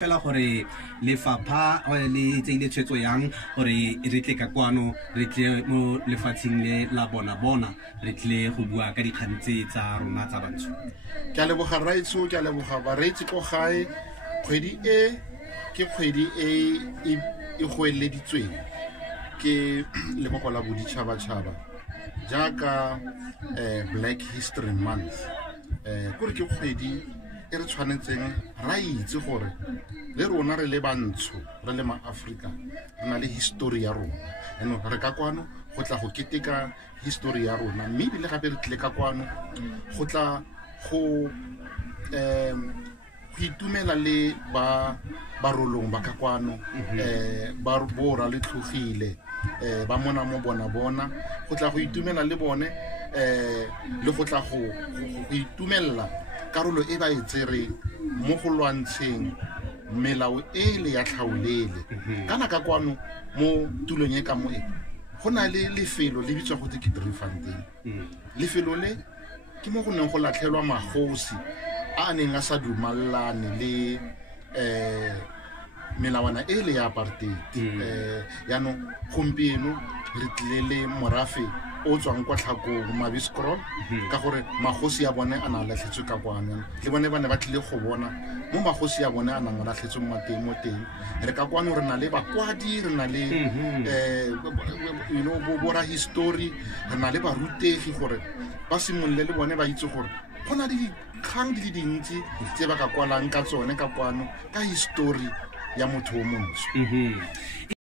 fela gore lefapha le tseile tshwetso yang gore re tle ka kwano re tle mo lefatsheng la Bona Bona re tle go bua ka dikgang tse tsa rona tsa bantsho. Ke a leboga Raitso, ke a leboga bareetsi ko gae. Kgwedi e ke kgwedi e goeleditsweng ke lekoko la boditšhabatšhaba jaaka Black History Month. Kore ke kgwedi e re tshwanetseng ra itse gore le rona re le bantsho re le maAforika re na le history ya rona eno re ka kwano go tla go keteka history ya rona mme ebile gape re tlile ka kwano go tla go itumela le barolong ba ka kwano ba Borwa le tlhogile ba mona mo Bona Bona go tla go itumela le bone le go tla go itumela karolo e ba e tsereng mo go lwantsheng melao e le ya tlhaolele kana ka kwano mo tulong e ka mo e go na le lefelo le bitswa go ke Driefontein. Lefelo le ke mo go neng go latlhelwa magosi a neng a sa dumalane le melawana e le ya apartheid. Yaanong gompieno re tlile le morafe o tswang kwa tlhakong Mabiskron ka gore magosi a bone a na latlhetswe ka kwano le bone ba ne ba tlile go bona mo magosi a bone a nang latlhetswe mo teng re ka kwano re na le bakwadi re na le bora history re na le barutegi gore ba simolole le bone ba itse gore go na le dikgang di le dintsi tse ba ka kwalang ka tsone ka kwano ka history ya motho o montsho.